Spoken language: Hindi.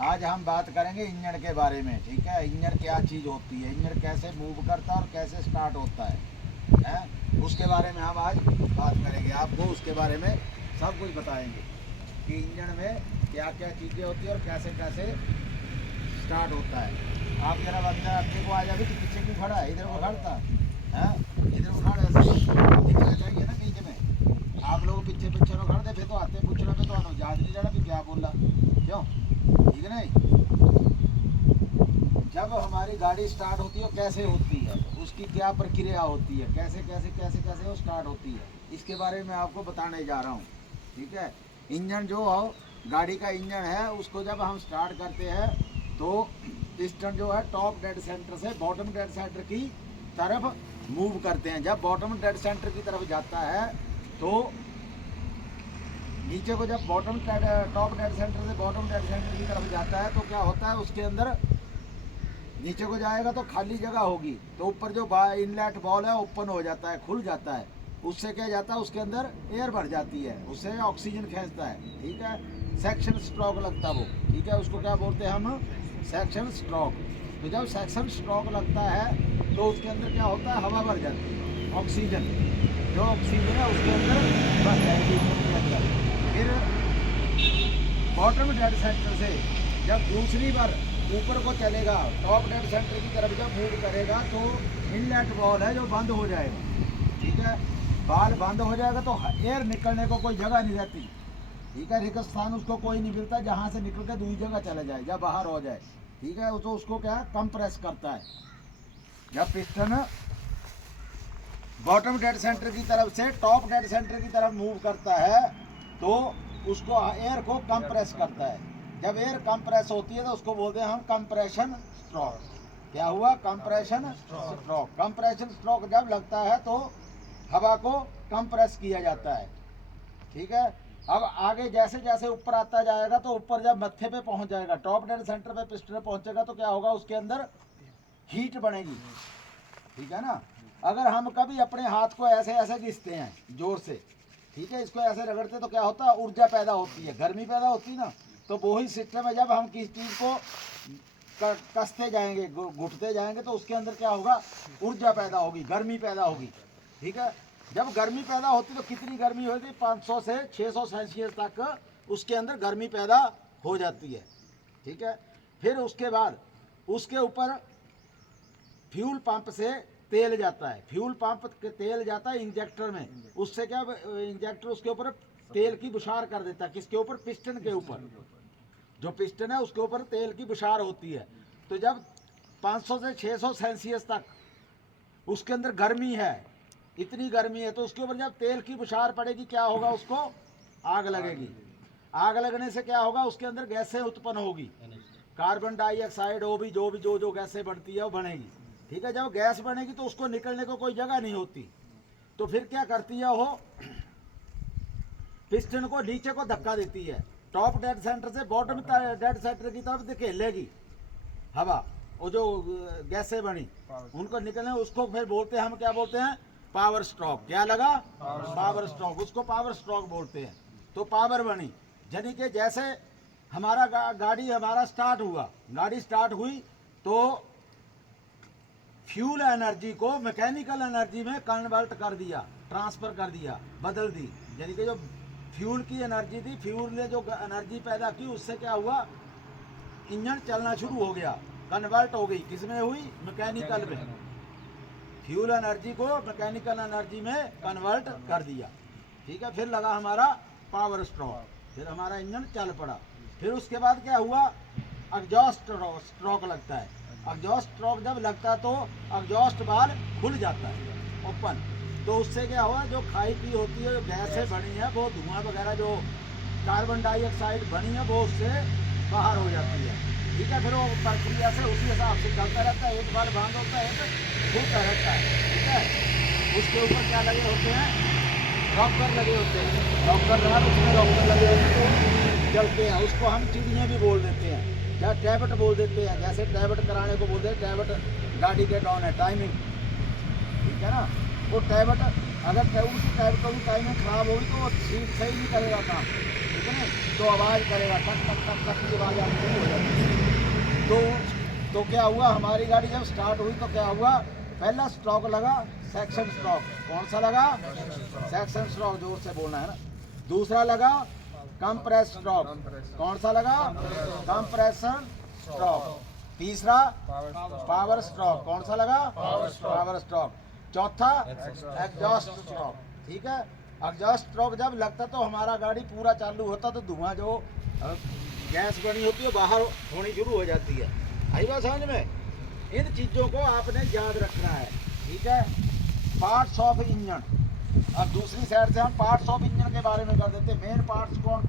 आज हम बात करेंगे इंजन के बारे में, ठीक है। इंजन क्या चीज़ होती है, इंजन कैसे मूव करता है और कैसे स्टार्ट होता है, उसके बारे में हम आज बात करेंगे। आपको उसके बारे में सब कुछ बताएंगे कि इंजन में क्या क्या चीज़ें होती है और कैसे कैसे स्टार्ट होता है। आप जरा बंदा अपने को आ जाए कि पीछे क्यों खड़ा है, इधर को खड़ता है, इधर को खड़ा ऐसे दिखना चाहिए ना नीचे में। आप लोग पीछे पीछे नो खड़े फिर तो आते पूछ रहे तो आनो याद नहीं जाना कि क्या बोला, क्यों, ठीक है नहीं। जब हमारी गाड़ी स्टार्ट होती है कैसे होती है, उसकी क्या प्रक्रिया होती है, कैसे कैसे कैसे कैसे वो स्टार्ट होती है, इसके बारे में आपको बताने जा रहा हूँ, ठीक है। इंजन जो हो, गाड़ी का इंजन है, उसको जब हम स्टार्ट करते हैं तो पिस्टन जो है टॉप डेड सेंटर से बॉटम डेड सेंटर की तरफ मूव करते हैं। जब बॉटम डेड सेंटर की तरफ जाता है तो नीचे को जब टॉप डेड सेंटर से बॉटम डेड सेंटर की तरफ जाता है तो क्या होता है, उसके अंदर नीचे को जाएगा तो खाली जगह होगी, तो ऊपर जो इनलेट बॉल है ओपन हो जाता है, खुल जाता है। उससे क्या जाता है, उसके अंदर एयर भर जाती है, उससे ऑक्सीजन खींचता है, ठीक है। सेक्शन स्ट्रोक लगता है वो, ठीक है, उसको क्या बोलते हैं हम, सेक्शन स्ट्रोक। तो जब सेक्शन स्ट्रोक लगता है तो उसके अंदर क्या होता है, हवा भर जाती है, ऑक्सीजन, जो ऑक्सीजन है उसके अंदर भर जाएगी इंजन के अंदर। फिर बॉटम डेड सेंटर से जब दूसरी बार ऊपर को चलेगा, टॉप डेड सेंटर की तरफ जब मूव करेगा तो इनलेट बॉल है जो बंद हो जाएगा, ठीक है। बाल बंद हो जाएगा तो एयर निकलने को कोई जगह नहीं रहती, ठीक है। रिक्त स्थान उसको कोई नहीं मिलता जहाँ से निकल के दूसरी जगह चला जाए या बाहर हो जाए, ठीक है। तो उसको क्या कंप्रेस करता है। जब पिस्टन बॉटम डेड सेंटर की तरफ से टॉप डेड सेंटर की तरफ मूव करता है तो उसको एयर को कंप्रेस करता है। जब एयर कंप्रेस होती है तो उसको बोलते हैं हम कंप्रेशन स्ट्रोक। क्या हुआ, कंप्रेशन स्ट्रोक। कंप्रेशन स्ट्रोक जब लगता है तो हवा को कंप्रेस किया जाता है, ठीक है। अब आगे जैसे जैसे ऊपर आता जाएगा तो ऊपर जब मत्थे पे पहुंच जाएगा, टॉप डेड सेंटर पे पिस्टन पहुंचेगा तो क्या होगा, उसके अंदर हीट बनेगी, ठीक है ना। अगर हम कभी अपने हाथ को ऐसे ऐसे घिसते हैं जोर से, ठीक है, इसको ऐसे रगड़ते तो क्या होता है, ऊर्जा पैदा होती है, गर्मी पैदा होती है ना। तो वही सिस्टम है, जब हम किसी चीज़ को कसते जाएंगे, घुटते जाएंगे तो उसके अंदर क्या होगा, ऊर्जा पैदा होगी, गर्मी पैदा होगी, ठीक है। जब गर्मी पैदा होती तो कितनी गर्मी होती, 500 से 600 सेल्सियस तक उसके अंदर गर्मी पैदा हो जाती है, ठीक है। फिर उसके बाद उसके ऊपर फ्यूल पंप से तेल जाता है, फ्यूल पंप के तेल जाता है इंजेक्टर में, उससे क्या इंजेक्टर उसके ऊपर तेल की बुशार कर देता है, किसके ऊपर, पिस्टन के ऊपर। जो पिस्टन है उसके ऊपर तेल की बुशार होती है। तो जब 500 से 600 सेल्सियस तक उसके अंदर गर्मी है, इतनी गर्मी है, तो उसके ऊपर जब तेल की बुशार पड़ेगी क्या होगा, उसको आग लगेगी। आग लगने से क्या होगा, उसके अंदर गैसें उत्पन्न होगी, कार्बन डाइऑक्साइड हो भी जो गैसें बढ़ती है वो बनेगी, ठीक है। जब गैस बनेगी तो उसको निकलने को कोई जगह नहीं होती, तो फिर क्या करती है वो, पिस्टन को नीचे को धक्का देती है, टॉप डेड सेंटर से बॉटम डेड सेंटर की तरफ धकेलेगी हवा, वो जो गैसें बनी उनको निकलने, उसको फिर बोलते हैं हम, क्या बोलते हैं, पावर स्ट्रोक। क्या लगा, पावर स्ट्रोक, उसको पावर स्ट्रोक बोलते हैं। तो पावर बनी, यानी कि जैसे हमारा गाड़ी हमारा स्टार्ट हुआ, गाड़ी स्टार्ट हुई तो फ्यूल एनर्जी को मैकेनिकल एनर्जी में कन्वर्ट कर दिया, ट्रांसफर कर दिया, बदल दी। यानी कि जो फ्यूल की एनर्जी थी, फ्यूल ने जो एनर्जी पैदा की, उससे क्या हुआ, इंजन चलना शुरू हो गया, कन्वर्ट हो गई, किसमें हुई, मैकेनिकल में। फ्यूल एनर्जी को मैकेनिकल एनर्जी में कन्वर्ट कर दिया, ठीक है। फिर लगा हमारा पावर स्ट्रोक, फिर हमारा इंजन चल पड़ा। फिर उसके बाद क्या हुआ, एग्जॉस्ट स्ट्रोक लगता है। एग्जॉस्ट स्ट्रोक जब लगता है तो एग्जॉस्ट बाल खुल जाता है, ओपन। तो उससे क्या हुआ, जो खाई पी होती है, जो गैसें बनी है, वो धुआं वगैरह जो कार्बन डाइऑक्साइड बनी है वो उससे बाहर हो जाती है, ठीक है। फिर वो प्रक्रिया से उसी हिसाब से चलता रहता है, एक बार बंद होता है तो घूमता रहता है, ठीक है। उसके ऊपर क्या लगे होते हैं, रॉकर लगे होते हैं, रॉकर रहा उसमें रॉकर लगे होते हैं तो चलते हैं। उसको हम चिड़ियाँ भी बोल देते हैं या टैबट बोल देते हैं, जैसे टैबट कराने को बोलते हैं, टैबट गाड़ी के डाउन है, टाइमिंग, ठीक है ना। वो टैबट अगर उस टैबट की टाइमिंग खराब होगी तो वो सही नहीं करेगा काम, ठीक है ना। तो आवाज़ करेगा, टक टक टक टक की आवाज़ आनी शुरू हो जाती है। तो क्या हुआ, हमारी गाड़ी जब स्टार्ट हुई तो क्या हुआ, पहला स्ट्रोक लगा सेक्शन स्ट्रोक। कौन सा लगा, सेक्शन स्ट्रोक, जोर से बोलना है ना। दूसरा लगा कंप्रेस स्ट्रोक। कौन सा लगा, कंप्रेशन स्ट्रोक। तीसरा पावर स्ट्रोक। कौन सा लगा, पावर स्ट्रोक। चौथा एग्जॉस्ट स्ट्रोक। ठीक है, एग्जॉस्ट स्ट्रोक जब लगता तो हमारा गाड़ी पूरा चालू होता तो धुआं जो गैस बनी होती है बाहर होनी शुरू हो जाती है। आई बात समझ में। इन चीज़ों को आपने याद रखना है। ठीक है, पार्ट्स ऑफ इंजन। अब दूसरी साइड से हम पार्ट्स ऑफ इंजन के बारे में कर देते। मेन पार्ट्स कौन